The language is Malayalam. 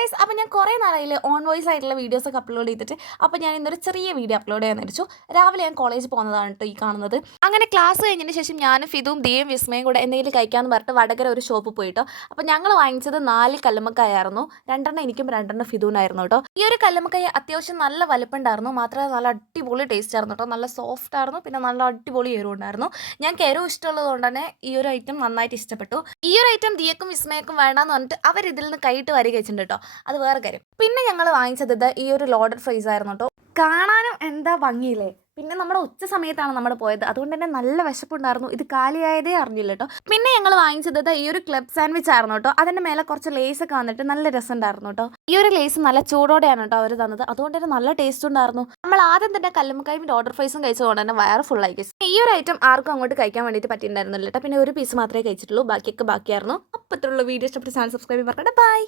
ഗൈസ്, അപ്പോൾ ഞാൻ കുറേ നാളായില്ലേ ഓൺ വോയിസ് ആയിട്ടുള്ള വീഡിയോസൊക്കെ അപ്ലോഡ് ചെയ്തിട്ട്. അപ്പോൾ ഞാൻ ഇന്നൊരു ചെറിയ വീഡിയോ അപ്ലോഡ് ചെയ്യാൻ വെച്ചു. രാവിലെ ഞാൻ കോളേജിൽ പോകുന്നതാണ് കേട്ടോ ഈ കാണുന്നത്. അങ്ങനെ ക്ലാസ് കഴിഞ്ഞതിന് ശേഷം ഞാനും ഫിദും ദിയയും വിസ്മയും കൂടെ എന്തെങ്കിലും കഴിക്കാമെന്ന് പറഞ്ഞിട്ട് വടകര ഒരു ഷോപ്പ് പോയിട്ടോ. അപ്പോൾ ഞങ്ങൾ വാങ്ങിച്ചത് 4 കല്ലുമ്മക്കായായിരുന്നു. 2 എനിക്കും 2 ഫിദുവിനായിരുന്നു കേട്ടോ. ഈ ഒരു കല്ലുമ്മക്കായ അത്യാവശ്യം നല്ല വലുപ്പമുണ്ടായിരുന്നു, മാത്രമല്ല നല്ല അടിപൊളി ടേസ്റ്റ് ആയിരുന്നു കേട്ടോ. നല്ല സോഫ്റ്റ് ആയിരുന്നു, പിന്നെ നല്ല അടിപൊളി എരിവും ഉണ്ടായിരുന്നു. ഞങ്ങൾക്ക് എരിവ് ഇഷ്ടമുള്ളത് കൊണ്ട് തന്നെ ഈ ഒരു ഐറ്റം നന്നായിട്ട് ഇഷ്ടപ്പെട്ടു. ഈ ഒരു ഐറ്റം ദിയക്കും വിസ്മയക്കും വേണ്ടാന്ന് പറഞ്ഞിട്ട് അവർ ഇതിൽ നിന്ന് കൈയിട്ട് വരി കഴിച്ചിട്ടുണ്ട് കേട്ടോ. അത് വേറെ കാര്യം. പിന്നെ ഞങ്ങൾ വാങ്ങിച്ചത് ഈ ഒരു ലോഡഡ് ഫ്രൈസ് ആയിരുന്നു കേട്ടോ. കാണാനും എന്താ ഭംഗിയില്ലേ. പിന്നെ നമ്മുടെ ഉച്ച സമയത്താണ് നമ്മൾ പോയത്, അതുകൊണ്ട് തന്നെ നല്ല വിശപ്പുണ്ടായിരുന്നു. ഇത് കാലിയായതേ അറിഞ്ഞില്ല കേട്ടോ. പിന്നെ ഞങ്ങൾ വാങ്ങിച്ചത് ഈ ഒരു ക്ലബ് സാൻഡ്വിച്ച് ആയിരുന്നു കേട്ടോ. അതിൻ്റെ മേലെ കുറച്ച് ലേസ് ഒക്കെ വന്നിട്ട് നല്ല രസമുണ്ടായിരുന്നു കേട്ടോ. ഈ ഒരു ലേസ് നല്ല ചൂടോടെയാണ് കേട്ടോ അവർ തന്നത്, അതുകൊണ്ട് തന്നെ നല്ല ടേസ്റ്റ് ഉണ്ടായിരുന്നു. നമ്മൾ ആദ്യം തന്നെ കല്ലുമ്മക്കായും ലോഡഡ് ഫ്രൈസും കഴിച്ചതുകൊണ്ട് തന്നെ വയറ് ഫുൾ ആയി. ഈ ഒരു ഐറ്റം ആർക്കും അങ്ങോട്ട് കഴിക്കാൻ വേണ്ടിയിട്ട് പറ്റിയിട്ടുണ്ടായിരുന്നില്ല കേട്ടോ. പിന്നെ ഒരു പീസ് മാത്രമേ കഴിച്ചിട്ടുള്ളൂ, ബാക്കിയൊക്കെ ബാക്കിയായിരുന്നു. അപ്പോൾ ഇത്രയുള്ള വീഡിയോ ഇഷ്ടപ്പെട്ട് ചാനൽ സബ്സ്ക്രൈബ് ചെയ്ത് ബൈ.